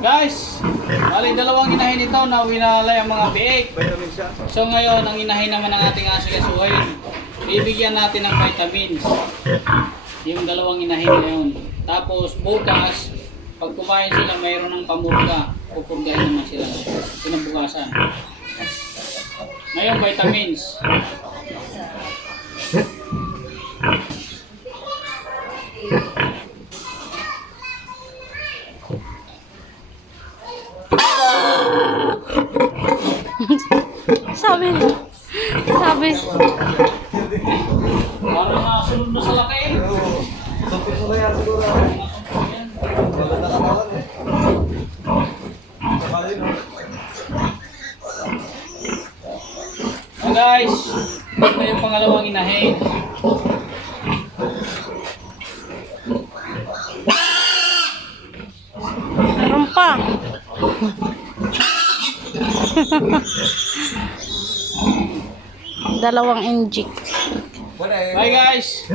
Guys, bali dalawang inahin ito na winalay ang mga biik. So ngayon, ang inahin naman ng ating asikasuhin, bibigyan natin ng vitamins. Yung dalawang inahin ngayon. Tapos bukas, pag kumain sila, mayroon ng pamurga. Pupurgahin naman sila. Pinabukasan. Ngayon, vitamins. Sabi. Parang nakasunod na sa laki eh. Sampit mo kaya siguro. Wala na katawan eh. Sakali no. Guys, ito yung pangalawang inahin. Meron pa. Dalawang inject. Bye guys!